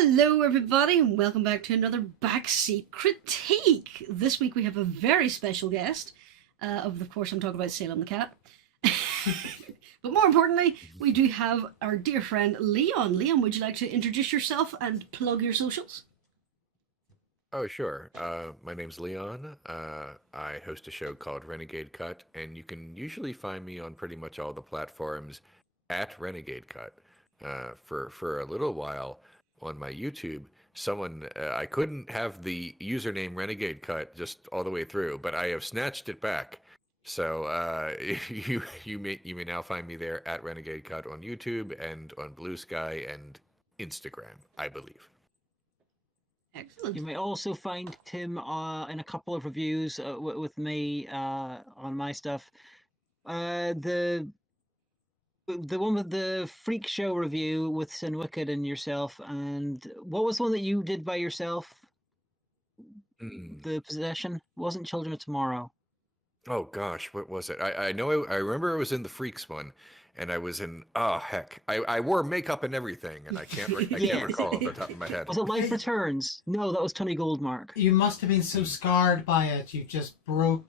Hello, everybody, and welcome back to another Backseat critique. This week we have a very special guest. Of course, I'm talking about Salem the cat. But more importantly, we do have our dear friend Leon. Leon, would you like to introduce yourself and plug your socials? Oh, sure. My name's Leon. I host a show called Renegade Cut, and you can usually find me on pretty much all the platforms at Renegade Cut. For a little while on my YouTube, I couldn't have the username Renegade Cut just all the way through, but I have snatched it back. So you may now find me there at Renegade Cut on YouTube and on Blue Sky and Instagram, I believe. Excellent. You may also find Tim in a couple of reviews with me on my stuff. The one with the Freak Show review with Sin Wicked and yourself, and what was the one that you did by yourself? The Possession wasn't Children of Tomorrow. Oh gosh, what was it? I know I remember it was in the Freaks one, and I was in heck, I wore makeup and everything, and I can't recall off the top of my head. Was it Life Returns? No, that was Tony Goldmark. You must have been so scarred by it, you've just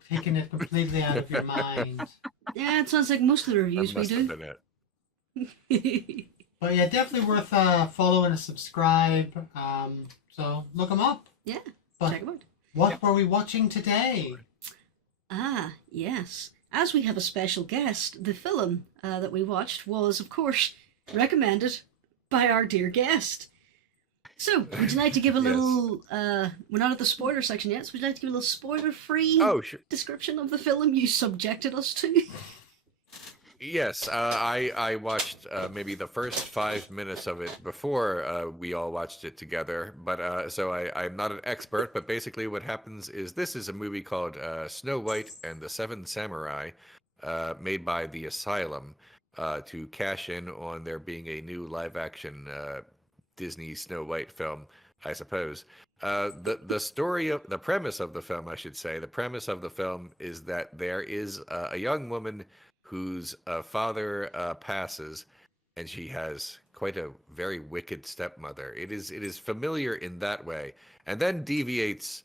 taken it completely out of your mind. Yeah, it sounds like most of the reviews That we must do. have been it. But yeah, definitely worth following and subscribe. So look them up. Yeah, But check it out. what were we watching today? Ah, yes. As we have a special guest, the film that we watched was, of course, recommended by our dear guest. So, would you like to give a Yes. little, we're not at the spoiler section yet, so would you like to give a little spoiler-free Oh, sure. description of the film you subjected us to? Yes, I watched maybe the first 5 minutes of it before we all watched it together. But so I'm not an expert, but basically what happens is this is a movie called SnowWhite and the Seven Samurai, made by the Asylum to cash in on there being a new live-action Disney Snow White film, I suppose. The premise of the film, I should say, the premise of the film is that there is a young woman whose father passes, and she has quite a very wicked stepmother. It is familiar in that way, and then deviates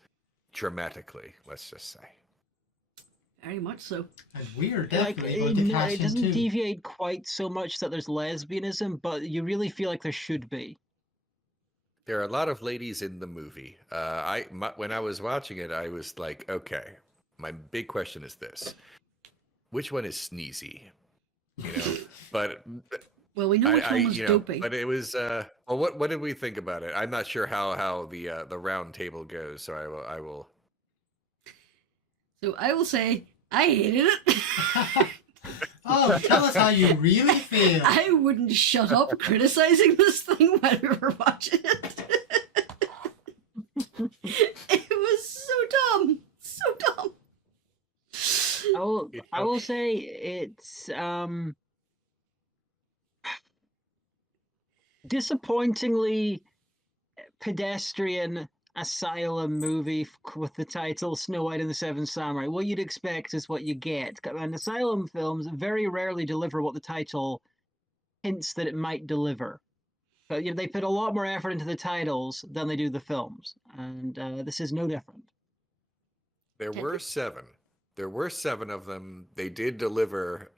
dramatically. Let's just say. Very much so. And we're Like, definitely going to cash it in doesn't too. deviate quite so much that there's lesbianism, but you really feel like there should be. There are a lot of ladies in the movie. When I was watching it, I was like, okay, my big question is this: which one is Sneezy? You know, but Well, we know which one was dopey. but it was. Well, what did we think about it? I'm not sure how the round table goes, so I will. So I will say, I hated it. Oh, tell us how you really feel. I wouldn't shut up criticizing this thing when we were watching it. It was so dumb. So dumb. I will say it's disappointingly pedestrian Asylum movie with the title Snow White and the Seven Samurai. What you'd expect is what you get. And Asylum films very rarely deliver what the title hints that it might deliver. But they put a lot more effort into the titles than they do the films, and this is no different. There were seven. There were seven of them. They did deliver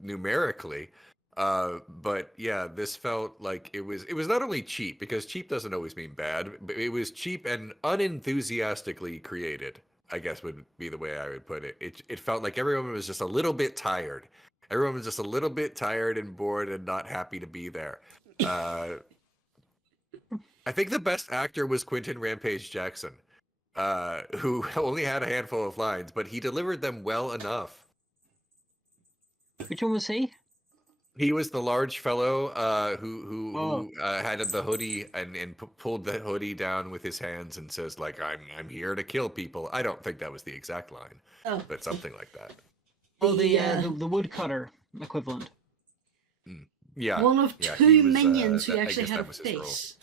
numerically. But yeah, this felt like it was not only cheap, because cheap doesn't always mean bad, but it was cheap and unenthusiastically created, I guess would be the way I would put it. It felt like everyone was just a little bit tired. Everyone was just a little bit tired and bored and not happy to be there. I think the best actor was Quentin Rampage Jackson, who only had a handful of lines, but he delivered them well enough. Which one was he? He was the large fellow who had the hoodie and pulled the hoodie down with his hands and says, like, I'm here to kill people. I don't think that was the exact line, but something like that. Oh, the woodcutter equivalent. Yeah. One of yeah, two was, minions who I actually guess had a that was his role. face.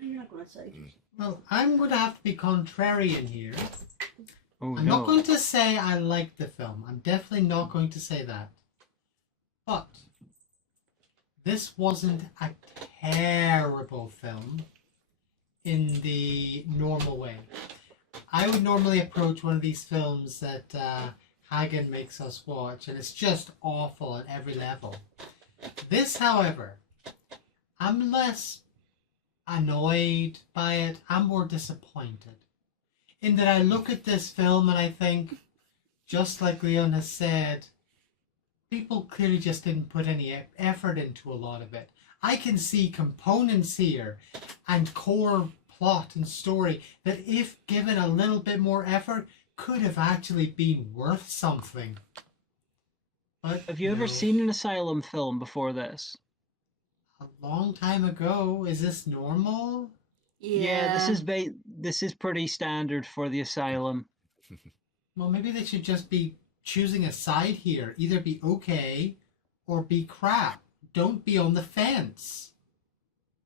You're not going to say. Well, I'm going to have to be contrarian here. Oh, I'm no. not going to say I liked the film. I'm definitely not going to say that. But this wasn't a terrible film in the normal way. I would normally approach one of these films that Hagan makes us watch, and it's just awful on every level. This, however, I'm less annoyed by it. I'm more disappointed. In that I look at this film and I think, just like Leon has said, people clearly just didn't put any effort into a lot of it. I can see components here and core plot and story that, if given a little bit more effort, could have actually been worth something. But Have you ever seen an Asylum film before this? A long time ago. Is this normal? Yeah, this is pretty standard for the Asylum. Well, maybe they should just be choosing a side here. Either be okay or be crap. Don't be on the fence.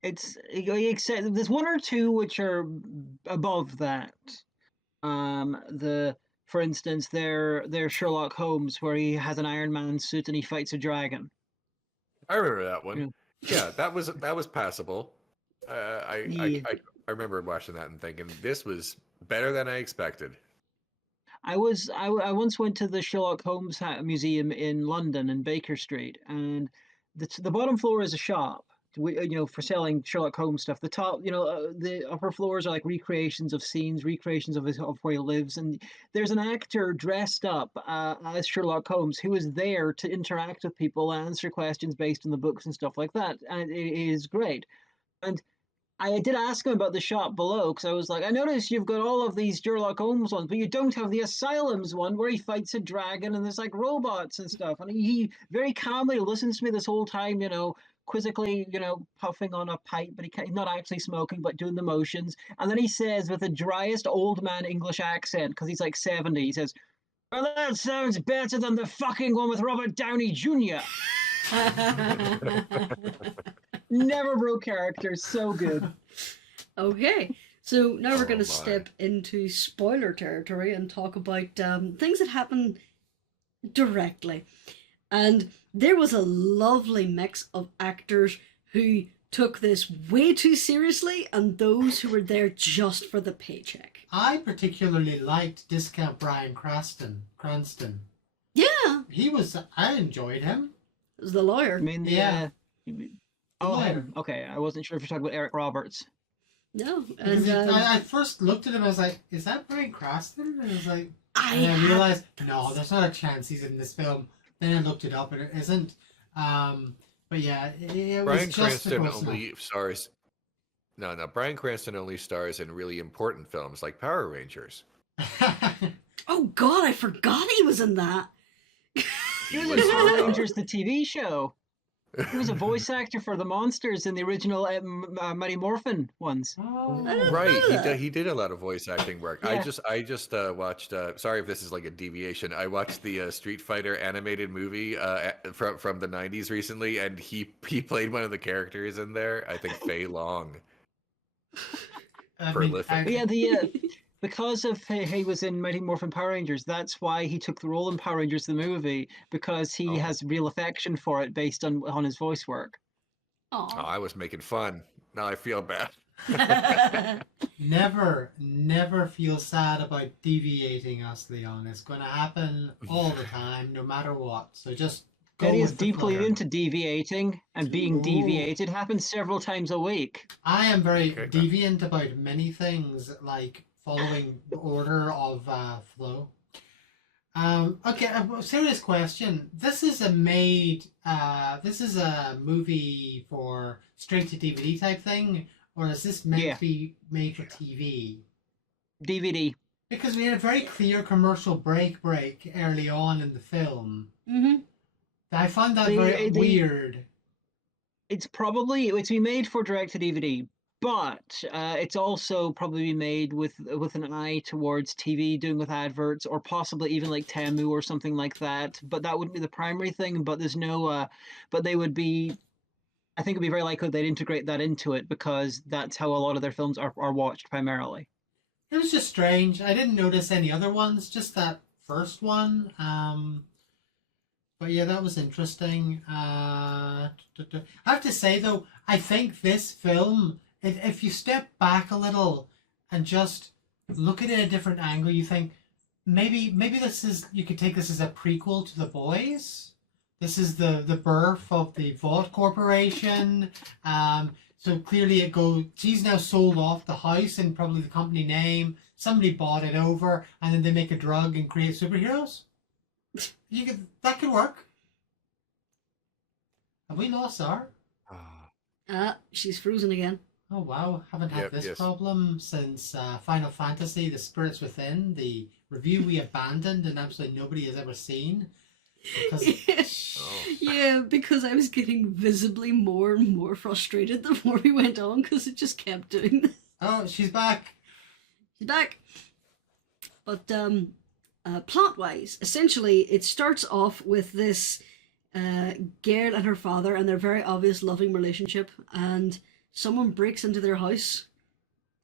It's except there's one or two which are above that. For instance, their Sherlock Holmes, where he has an Iron Man suit and he fights a dragon. I remember that one. Yeah. Yeah, that was passable. I remember watching that and thinking this was better than I expected. I once went to the Sherlock Holmes museum in London in Baker Street, and the bottom floor is a shop, for selling Sherlock Holmes stuff. The top, the upper floors are like recreations of scenes, recreations of where he lives, and there's an actor dressed up as Sherlock Holmes who is there to interact with people and answer questions based on the books and stuff like that, and it is great. And I did ask him about the shop below, because I was like, I noticed you've got all of these Sherlock Holmes ones, but you don't have the Asylums one where he fights a dragon and there's like robots and stuff. And he very calmly listens to me this whole time, quizzically, puffing on a pipe, but he's not actually smoking, but doing the motions. And then he says, with the driest old man English accent, because he's like 70, he says, well, that sounds better than the fucking one with Robert Downey Jr. Never broke character, so good. Okay, so now we're going to my. step into spoiler territory and talk about things that happen directly. And there was a lovely mix of actors who took this way too seriously and those who were there just for the paycheck. I particularly liked Discount Bryan Cranston. Yeah, I enjoyed him. it was the lawyer. I mean, Yeah. Oh, Lawyer. okay. I wasn't sure if you're talking about Eric Roberts. No, Because and I first looked at him, I was like, is that Bryan Cranston? And I was like, and I I realized, no, there's not a chance he's in this film. Then I looked it up and it isn't. But yeah, it was Bryan just Cranston close only stars. No, Bryan Cranston only stars in really important films like Power Rangers. enough. oh god, I forgot he was in that. He was in Power Rangers, the TV show. He was a voice actor for the monsters in the original Mighty Morphin ones. Oh. Right, he did a lot of voice acting work. Yeah. I just watched. Sorry if this is like a deviation. I watched the Street Fighter animated movie from the '90s recently, and he played one of the characters in there. I think Fei Long. Prolific. But yeah, because of he was in Mighty Morphin Power Rangers, that's why he took the role in Power Rangers the movie, because he has real affection for it based on his voice work. Oh, I was making fun. Now I feel bad. Aw. Never feel sad about deviating us, Leon. It's going to happen all the time, no matter what. So just go Eddie is with the deeply flow. into deviating and being Ooh. deviated. Happens several times a week. I am very Okay, deviant about many things, like following the order of flow. Okay, a serious question. This is a movie for straight to DVD type thing, or is this meant Yeah. to be made for TV? DVD. Because we had a very clear commercial break early on in the film. Mm-hmm. I found that very weird. It's been made for direct to DVD, but it's also probably been made with an eye towards TV, doing with adverts, or possibly even like Temu or something like that. But that wouldn't be the primary thing. But there's no. But they would be. I think it'd be very likely they'd integrate that into it, because that's how a lot of their films are watched primarily. It was just strange. I didn't notice any other ones, just that first one. But yeah, that was interesting. I have to say though, I think this film, if you step back a little and just look at it at a different angle, you think maybe this is, you could take this as a prequel to The Boys. This is the birth of the Vought Corporation. So clearly it goes. She's now sold off the house and probably the company name. Somebody bought it over, and then they make a drug and create superheroes. That could work. Have we lost Sarah? She's frozen again. Oh wow, haven't had Yep, this yes. problem since Final Fantasy: The Spirits Within, the review we abandoned and absolutely nobody has ever seen. Because Oh. Yeah, because I was getting visibly more and more frustrated the more we went on because it just kept doing this. oh, she's back. She's back. But plot-wise, essentially, it starts off with this girl and her father and their very obvious loving relationship, and someone breaks into their house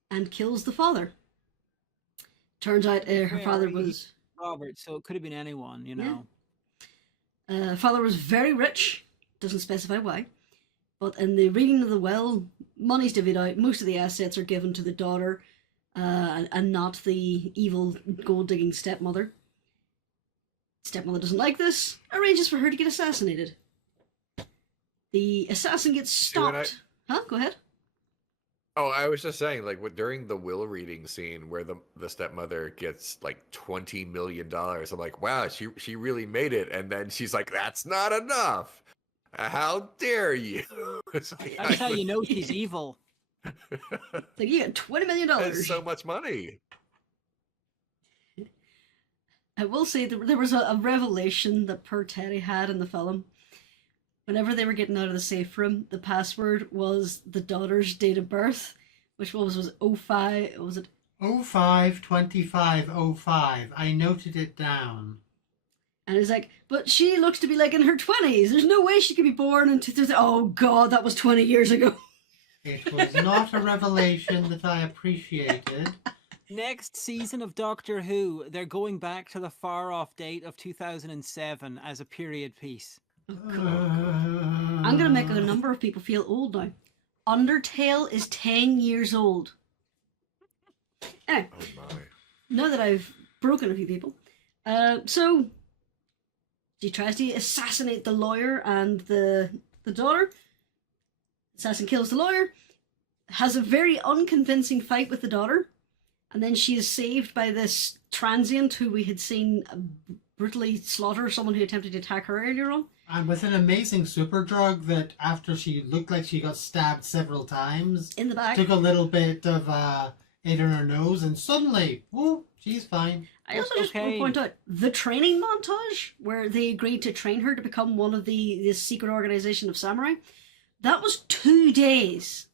and kills the father. Turns out her Well, father was Robert, so it could have been anyone, you know. father was very rich. Doesn't specify why. But in the reading of the will, money's divvied out. Most of the assets are given to the daughter, and not the evil gold-digging stepmother. Stepmother doesn't like this. Arranges for her to get assassinated. The assassin gets when I- stopped. Huh? Go ahead. Oh, I was just saying, like, during the will reading scene where the stepmother gets like $20 million, I'm like, wow, she really made it, and then she's like, that's not enough. How dare you? It's like, That's how you know she's evil. Like, you got $20 million. That's so much money. I will say there was a revelation that poor Teddy had in the film. Whenever they were getting out of the safe room, the password was the daughter's date of birth, which was 05, was it? 05/25/05. I noted it down. And it's like, but she looks to be like in her 20s. There's no way she could be born in 2000. Oh God, that was 20 years ago. It was not a revelation that I appreciated. Next season of Doctor Who, they're going back to the far-off date of 2007 as a period piece. I'm going to make a number of people feel old now. Undertale is 10 years old. Anyway, Oh my. now that I've broken a few people, so she tries to assassinate the lawyer and the daughter. Assassin kills the lawyer, has a very unconvincing fight with the daughter, and then she is saved by this transient who we had seen brutally slaughter someone who attempted to attack her earlier on. And with an amazing super drug that after she looked like she got stabbed several times, In the back. took a little bit of it in her nose, and suddenly, whoop, she's fine. I also just want Okay. to point out the training montage where they agreed to train her to become one of the secret organization of samurai. That was 2 days.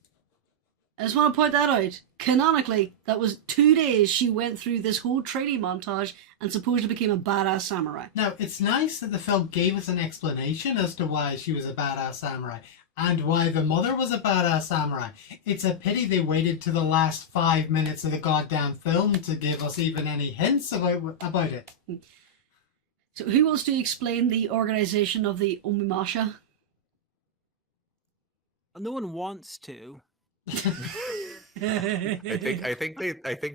I just want to point that out. Canonically, that was 2 days she went through this whole training montage and supposedly became a badass samurai. Now, it's nice that the film gave us an explanation as to why she was a badass samurai and why the mother was a badass samurai. It's a pity they waited to the last 5 minutes of the goddamn film to give us even any hints about it. So who wants to explain the organization of the Omimasha? No one wants to. I think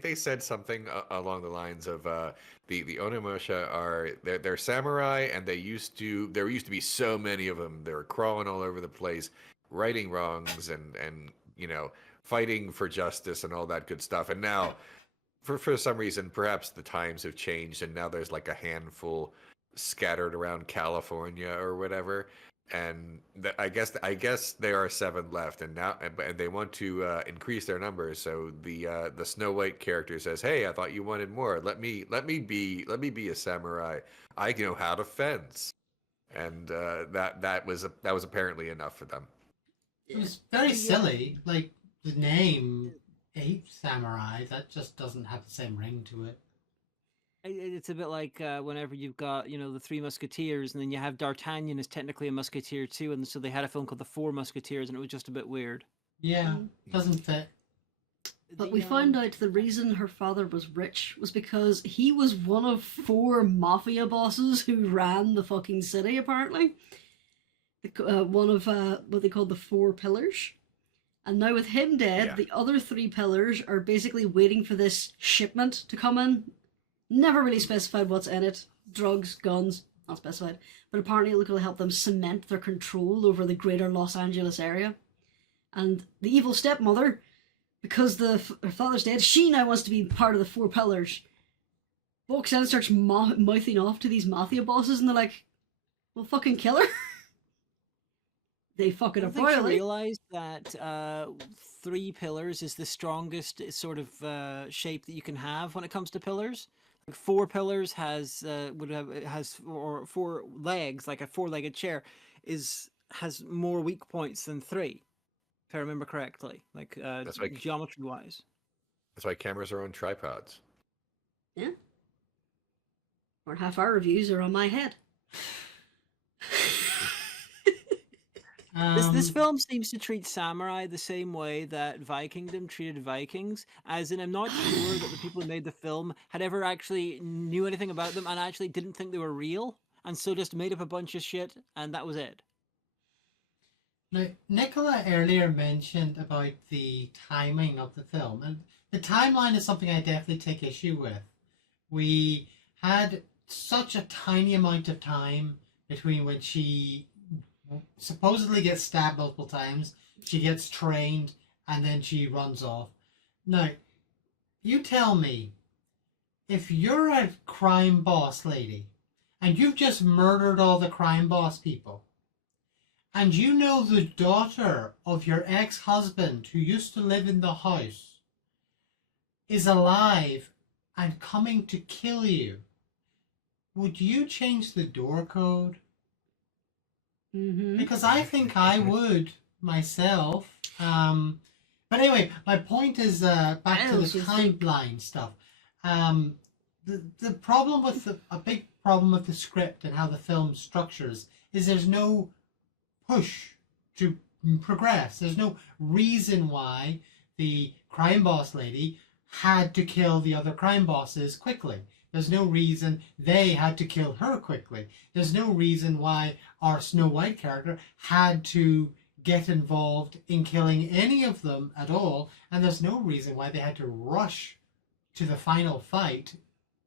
they said something along the lines of the Onimusha are they're samurai, and there used to be so many of them. They were crawling all over the place, righting wrongs and fighting for justice and all that good stuff. And now, for some reason, perhaps the times have changed, and now there's like a handful scattered around California or whatever. And I guess there are 7 left, and they want to increase their numbers. So the SnowWhite character says, "Hey, I thought you wanted more. Let me be a samurai. I know how to fence." And that was apparently enough for them. It was very silly. Like, the name, 8 Samurai, that just doesn't have the same ring to it. It's a bit like whenever you've got, the 3 Musketeers, and then you have D'Artagnan is technically a Musketeer too, and so they had a film called The 4 Musketeers, and it was just a bit weird. Yeah, doesn't fit. But we found out the reason her father was rich was because he was one of 4 mafia bosses who ran the fucking city, apparently. One of what they called the 4 pillars. And now with him dead, Yeah. the other 3 pillars are basically waiting for this shipment to come in. Never really specified what's in it. Drugs, guns, not specified. But apparently it will help them cement their control over the greater Los Angeles area. And the evil stepmother, because her father's dead, she now wants to be part of the 4 pillars. Walks in and starts mouthing off to these mafia bosses, and they're like, "We'll fucking kill her." They fuck it I up think she royally. realized that 3 pillars is the strongest sort of shape that you can have when it comes to pillars. Like 4 pillars has 4 legs, like a 4-legged chair, has more weak points than 3, if I remember correctly. Like That's like- geometry wise. That's why cameras are on tripods. Yeah. Or half our reviews are on my head. This film seems to treat samurai the same way that Vikingdom treated Vikings, as in I'm not sure that the people who made the film had ever actually knew anything about them and actually didn't think they were real, and so just made up a bunch of shit, and that was it. Now, Nicola earlier mentioned about the timing of the film, and the timeline is something I definitely take issue with. We had such a tiny amount of time between when she supposedly gets stabbed multiple times, she gets trained, and then she runs off. Now, you tell me, if you're a crime boss lady, and you've just murdered all the crime boss people, and you know the daughter of your ex-husband who used to live in the house is alive and coming to kill you, would you change the door code? Mm-hmm. Because I think I would myself. But anyway, my point is back to the timeline stuff. The problem with a big problem with the script and how the film structures is there's no push to progress. There's no reason why the crime boss lady had to kill the other crime bosses quickly. There's no reason they had to kill her quickly. There's no reason why our SnowWhite character had to get involved in killing any of them at all. And there's no reason why they had to rush to the final fight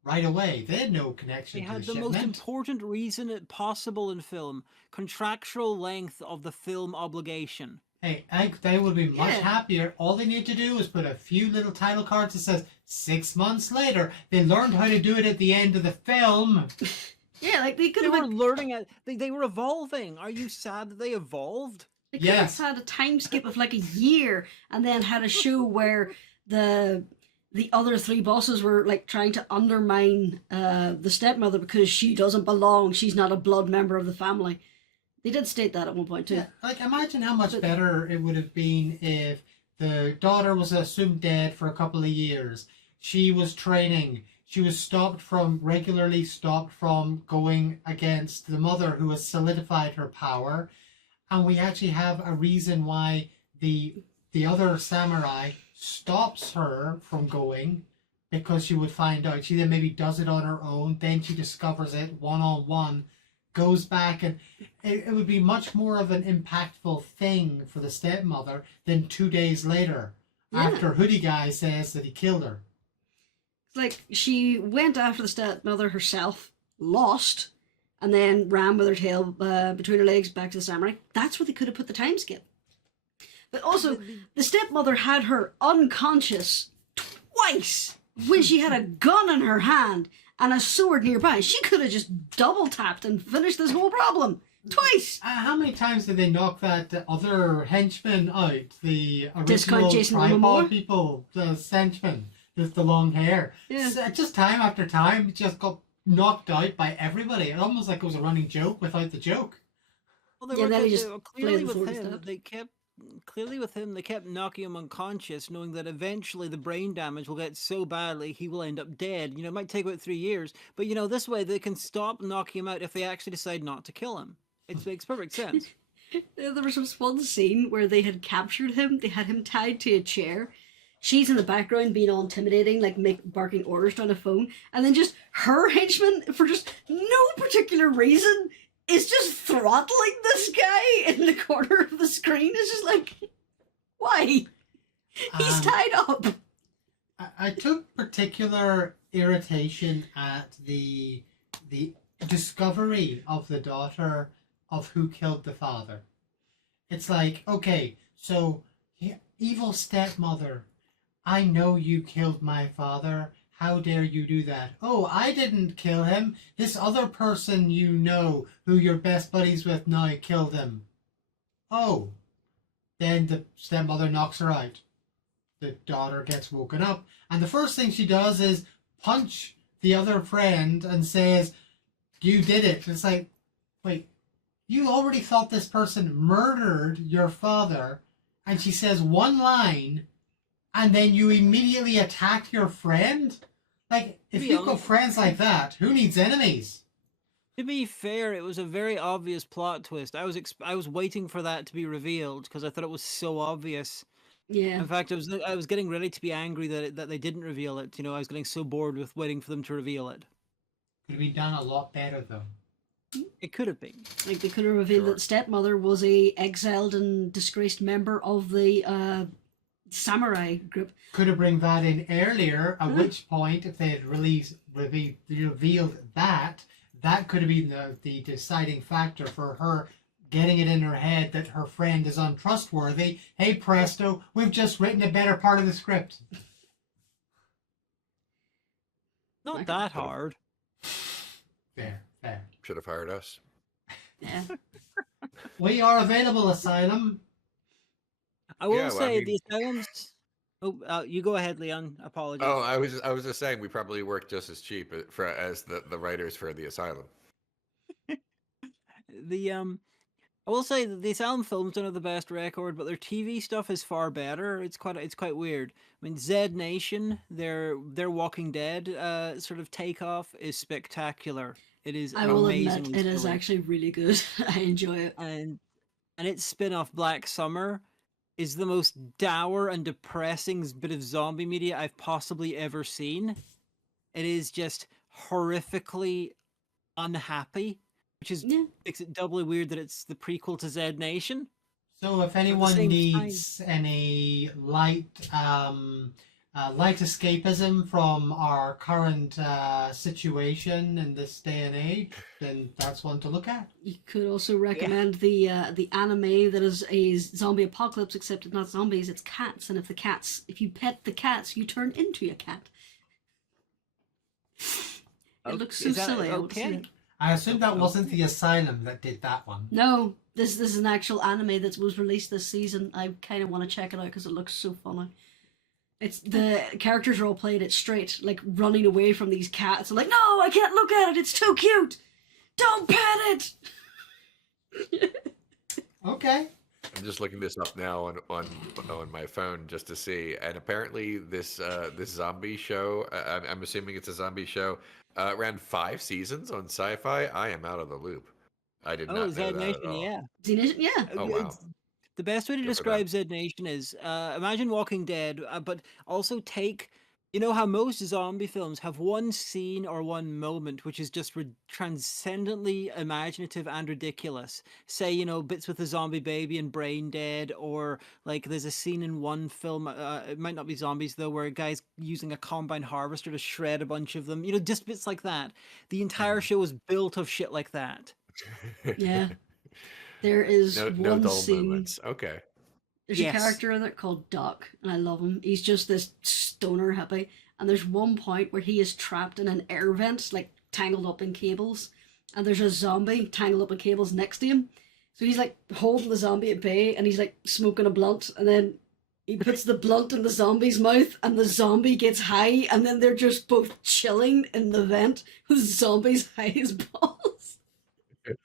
right away. They had no connection They to had the the most shipment. important reason possible in film: contractual length of the film obligation. Hey, they would be much Yeah. happier. All they need to do is put a few little title cards that says 6 months later. They learned how to do it at the end of the film. Yeah, like they could They have were learning it. They were evolving. Are you sad that they evolved? They could have Yes. had a time skip of like a year and then had a show where the other 3 bosses were like trying to undermine the stepmother because she doesn't belong. She's not a blood member of the family. They did state that at one point too. Yeah, like imagine how much better it would have been if the daughter was assumed dead for a couple of years. She was training. She was regularly stopped from going against the mother who has solidified her power. And we actually have a reason why the other samurai stops her from going, because she would find out. She then maybe does it on her own. Then she discovers it one-on-one, goes back, and it would be much more of an impactful thing for the stepmother than 2 days later after Hoodie Guy says that he killed her. It's like she went after the stepmother herself, lost, and then ran with her tail between her legs back to the samurai. That's where they could have put the time skip. But also, the stepmother had her unconscious twice when she had a gun in her hand and a sword nearby. She could have just double tapped and finished this whole problem twice. How many times did they knock that other henchman out? The Discount original Jason Momoa? tripod people, the henchman with the long hair. Yeah. Just time after time, it just got knocked out by everybody. It almost like it was a running joke without the joke. Well, Yeah, then he just clearly played the with sword him. instead. They kept knocking him unconscious, knowing that eventually the brain damage will get so badly he will end up dead. You know, it might take about 3 years, but you know, this way they can stop knocking him out if they actually decide not to kill him. It makes perfect sense. There was this one scene where they had captured him. They had him tied to a chair. she's in the background being all intimidating, like barking orders down the phone, and then just her henchman, for just no particular reason, is just throttling this guy in the corner of the screen. It's just like, why? He's tied up. I took particular irritation at the discovery of the daughter of who killed the father. It's like, okay, so evil stepmother, I know you killed my father. How dare you do that? Oh, I didn't kill him. This other person you know who you're best buddies with now killed him. Oh. Then the stepmother knocks her out. The daughter gets woken up, and the first thing she does is punch the other friend and says, you did it. It's like, wait, you already thought this person murdered your father, and she says one line, and then you immediately attack your friend? Like, if you've got friends like that, who needs enemies? To be fair, it was a very obvious plot twist. I was waiting for that to be revealed because I thought it was so obvious. Yeah. In fact, I was getting ready to be angry that they didn't reveal it. You know, I was getting so bored with waiting for them to reveal it. Could be done a lot better, though. It could have been. Like, they could have revealed that stepmother was a exiled and disgraced member of the samurai group. Could have bring that in earlier, at which point, if they had revealed that, that could have been the deciding factor for her getting it in her head that her friend is untrustworthy. Hey, presto, we've just written a better part of the script. Not that hard. Fair. Should have hired us. Yeah. We are available, Asylum. I will say the Asylums. Oh, you go ahead, Leon. Apologies. Oh, I was just saying we probably work just as cheap as the writers for the Asylum. I will say that the Asylum films don't have the best record, but their TV stuff is far better. It's quite weird. I mean, Z Nation, their Walking Dead sort of takeoff is spectacular. It is. I will admit, amazingly it is silly. actually really good. I enjoy it. And its spin-off Black Summer is the most dour and depressing bit of zombie media I've possibly ever seen. It is just horrifically unhappy, which is makes it doubly weird that it's the prequel to Z Nation. So if anyone needs any light escapism from our current situation in this day and age, then that's one to look at. You could also recommend the anime that is a zombie apocalypse, except it's not zombies, it's cats. And if you pet the cats, you turn into a cat. It looks so silly. Okay. I assume that wasn't the Asylum that did that one. No, this is an actual anime that was released this season. I kind of want to check it out because it looks so funny. It's the characters are all playing it straight, like running away from these cats. I'm like, no, I can't look at it. It's too cute. Don't pet it. Okay. I'm just looking this up now on my phone just to see, and apparently this zombie show, I'm assuming it's a zombie show, ran 5 seasons on Sci-Fi. I am out of the loop. I did not know Z that Nation, at all. yeah. Z Nation, yeah. Oh wow. The best way to Good for describe them. Z Nation is imagine Walking Dead, but also take, you know how most zombie films have one scene or one moment which is just transcendently imaginative and ridiculous. Say, you know, bits with the zombie baby and Brain Dead, or like there's a scene in one film, it might not be zombies though, where a guy's using a combine harvester to shred a bunch of them. You know, just bits like that. The entire show is built of shit like that. Yeah. There is no one dull scene. moments. Okay. There's a character in it called Doc, and I love him. He's just this stoner hippie. And there's one point where he is trapped in an air vent, like tangled up in cables. And there's a zombie tangled up in cables next to him. So he's like holding the zombie at bay, and he's like smoking a blunt. And then he puts the blunt in the zombie's mouth, and the zombie gets high. And then they're just both chilling in the vent with zombies high as balls.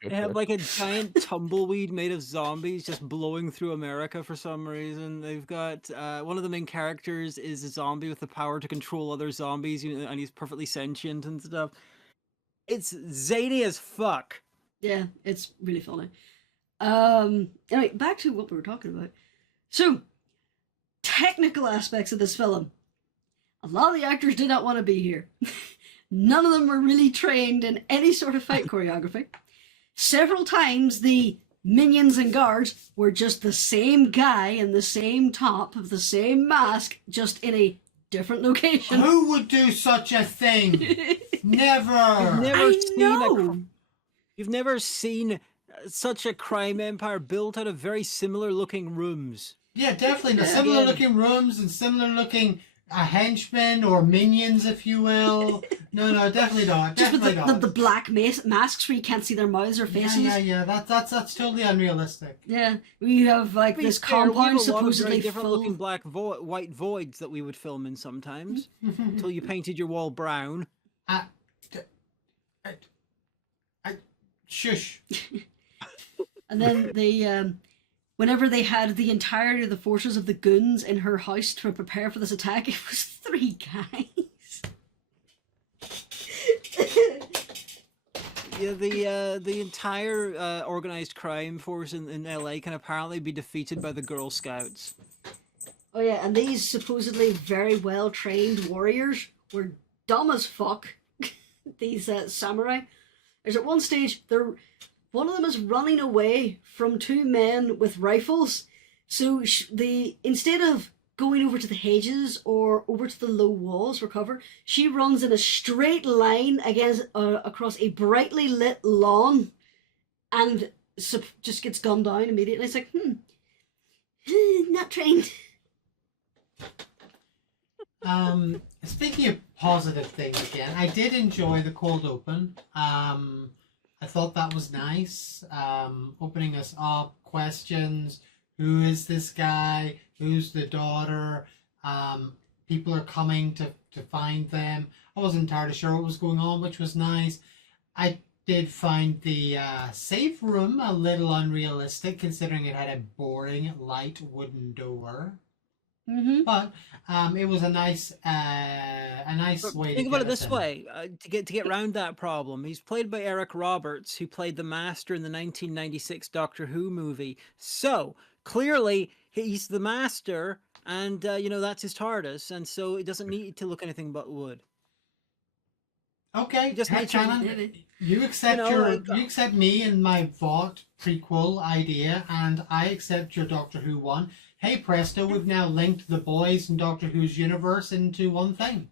They have like a giant tumbleweed made of zombies just blowing through America for some reason. They've got one of the main characters is a zombie with the power to control other zombies, and he's perfectly sentient and stuff. It's zany as fuck. Yeah, it's really funny. Anyway, back to what we were talking about. So, technical aspects of this film, a lot of the actors did not want to be here. None of them were really trained in any sort of fight choreography. Several times the minions and guards were just the same guy in the same top of the same mask, just in a different location. Who would do such a thing? Never. You've never seen such a crime empire built out of very similar looking rooms. Yeah, definitely. The similar looking rooms and similar looking henchmen or minions, if you will. No, definitely not. Just with Definitely not. the black masks where you can't see their mouths or faces. Yeah. That's totally unrealistic. Yeah, we have like this compound supposedly different full. looking white voids that we would film in sometimes until you painted your wall brown. Shush. And then they, whenever they had the entirety of the forces of the goons in her house to prepare for this attack, it was 3 guys. Yeah, the entire organized crime force in LA can apparently be defeated by the Girl Scouts. Oh yeah, and these supposedly very well trained warriors were dumb as fuck. These samurai. There's at one stage one of them is running away from 2 men with rifles. So instead of going over to the hedges or over to the low walls for cover, she runs in a straight line across a brightly lit lawn, and just gets gunned down immediately. It's like, not trained. Speaking of positive things again, I did enjoy the cold open. I thought that was nice. Opening us up, questions. Who is this guy? Who's the daughter? People are coming to find them. I wasn't entirely sure what was going on, which was nice. I did find the safe room a little unrealistic, considering it had a boring, light wooden door. Mm-hmm. But it was a nice way. Think about it this way: to get around that problem, he's played by Eric Roberts, who played the Master in the 1996 Doctor Who movie. So clearly, he's the Master, and that's his TARDIS, and so it doesn't need to look anything but wood. Okay, Just heck, Shannon, you accept you accept me and my Vought prequel idea, and I accept your Doctor Who one. Hey presto, we've now linked the boys in Doctor Who's universe into one thing.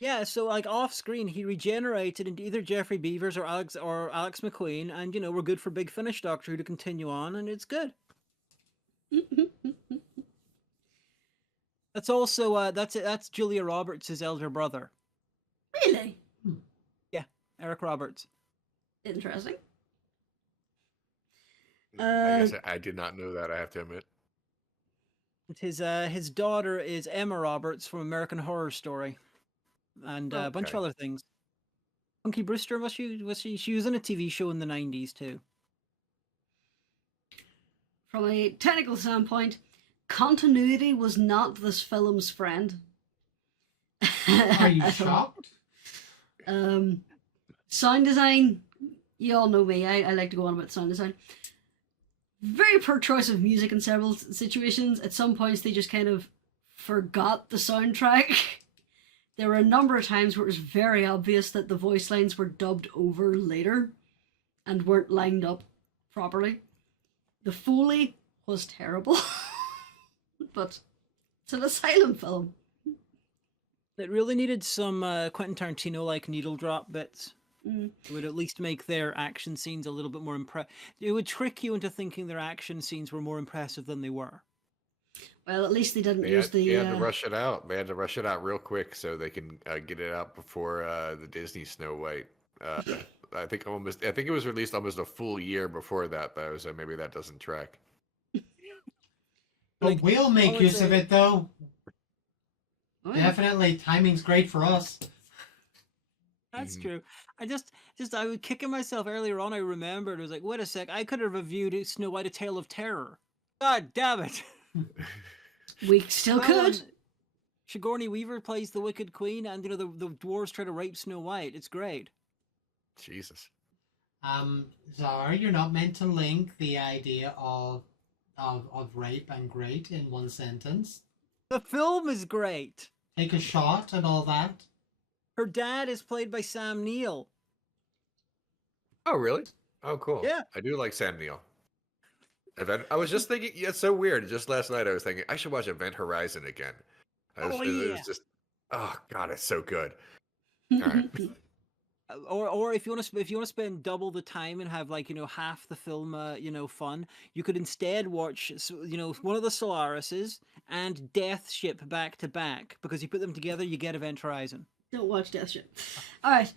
Yeah, so like off screen, he regenerated into either Jeffrey Beavers or Alex McQueen, and we're good for Big Finish Doctor Who to continue on, and it's good. That's also that's Julia Roberts' elder brother. Really? Yeah, Eric Roberts. Interesting. I guess I did not know that, I have to admit. His daughter is Emma Roberts from American Horror Story, and a bunch of other things. Punky Brewster was she? She was in a TV show in the 90s too. From a technical standpoint, continuity was not this film's friend. Are you shocked? Sound design, you all know me. I like to go on about sound design. Very poor choice of music in several situations. At some points, they just kind of forgot the soundtrack. There were a number of times where it was very obvious that the voice lines were dubbed over later and weren't lined up properly. The Foley was terrible, but it's an Asylum film. It really needed some Quentin Tarantino-like needle drop bits. It would at least make their action scenes a little bit more impressive. It would trick you into thinking their action scenes were more impressive than they were. Well, at least they didn't They use had, the... they had to rush it out. They had to rush it out real quick so they can get it out before the Disney SnowWhite. I think it was released almost a full year before that, though, so maybe that doesn't track. But we'll make use of it, though. Oh, yeah. Definitely, timing's great for us. That's true. I was kicking myself earlier on. I remembered. I was like, wait a sec. I could have reviewed Snow White: A Tale of Terror. God damn it. We still could. Sigourney Weaver plays the Wicked Queen, and the dwarves try to rape Snow White. It's great. Jesus. Zara, you're not meant to link the idea of rape and great in one sentence. The film is great. Take a shot and all that. Her dad is played by Sam Neill. Oh, really? Oh, cool. Yeah. I do like Sam Neill. I was just thinking, yeah, it's so weird. Just last night, I was thinking I should watch Event Horizon again. It was just, oh god, it's so good. All right. Or if you want to spend double the time and have like half the film fun, you could instead watch one of the Solarises and Death Ship back to back, because you put them together, you get Event Horizon. Don't watch Death Ship. All right.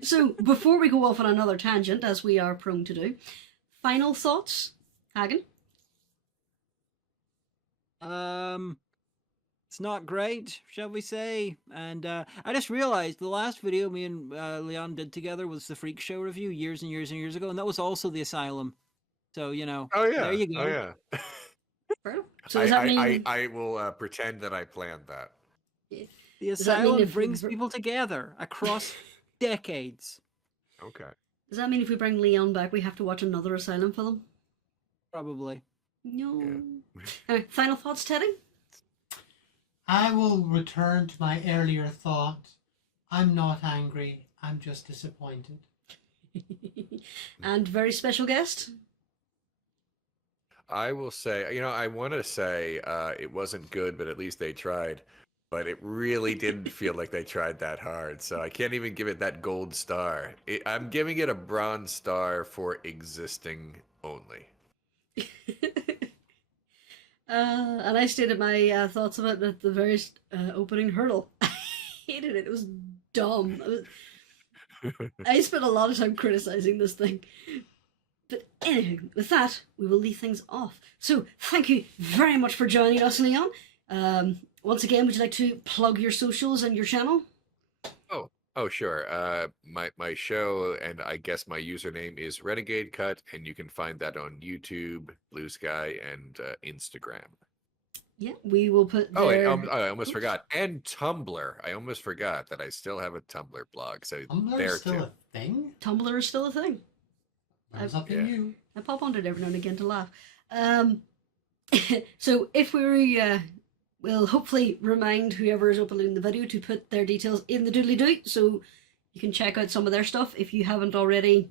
So before we go off on another tangent, as we are prone to do, final thoughts, Hagan? It's not great, shall we say? And I just realized the last video me and Leon did together was the Freak Show review years and years and years ago, and that was also the Asylum. So Oh yeah. there you go. Oh yeah. So does that mean I will pretend that I planned that. The Does that mean Asylum if we brings people together across decades. Okay. Does that mean if we bring Leon back, we have to watch another Asylum film? Probably. No. Yeah. Alright, final thoughts, Teddy? I will return to my earlier thought. I'm not angry. I'm just disappointed. And very special guest? I will say, I want to say it wasn't good, but at least they tried. But it really didn't feel like they tried that hard. So I can't even give it that gold star. I'm giving it a bronze star for existing only. And I stated my thoughts about it at the very opening hurdle. I hated it. It was dumb. I spent a lot of time criticizing this thing. But anyway, with that, we will leave things off. So thank you very much for joining us, Leon. Once again, would you like to plug your socials and your channel? Oh, sure. My show and I guess my username is Renegade Cut, and you can find that on YouTube, Blue Sky, and Instagram. Yeah, we will put Oh, there... I almost forgot. And Tumblr. I almost forgot that I still have a Tumblr blog. So Tumblr there is still too. a thing? Tumblr is still a thing. Learn something Yeah. new. I pop onto it every now and again to laugh. So if we'll hopefully remind whoever is uploading the video to put their details in the doodly-doo, so you can check out some of their stuff if you haven't already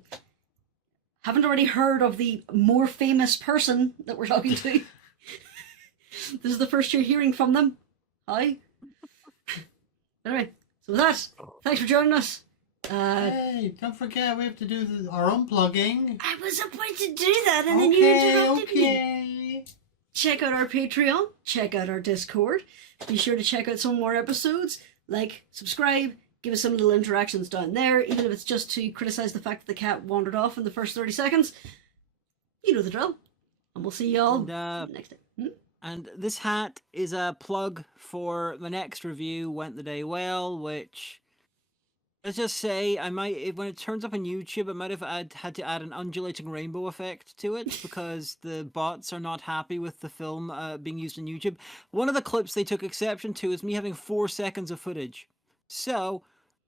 heard of the more famous person that we're talking to. This is the first you're hearing from them. Hi. Anyway, so with that, thanks for joining us. Hey, don't forget we have to do our own plugging. I was about to do that and then you interrupted me. Check out our Patreon, check out our Discord, be sure to check out some more episodes, like, subscribe, give us some little interactions down there, even if it's just to criticize the fact that the cat wandered off in the first 30 seconds. You know the drill. And we'll see y'all next time. And this hat is a plug for the next review, Went the Day Well, which, let's just say, when it turns up on YouTube, I might have had to add an undulating rainbow effect to it, because the bots are not happy with the film being used on YouTube. One of the clips they took exception to is me having 4 seconds of footage. So,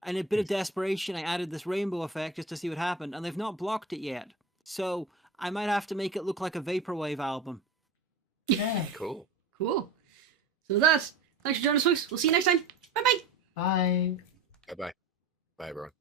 in a bit of desperation, I added this rainbow effect just to see what happened, and they've not blocked it yet. So, I might have to make it look like a vaporwave album. Yeah. Cool. Cool. So with that, thanks for joining us, folks. We'll see you next time. Bye-bye. Bye. Bye-bye. Bye, everyone.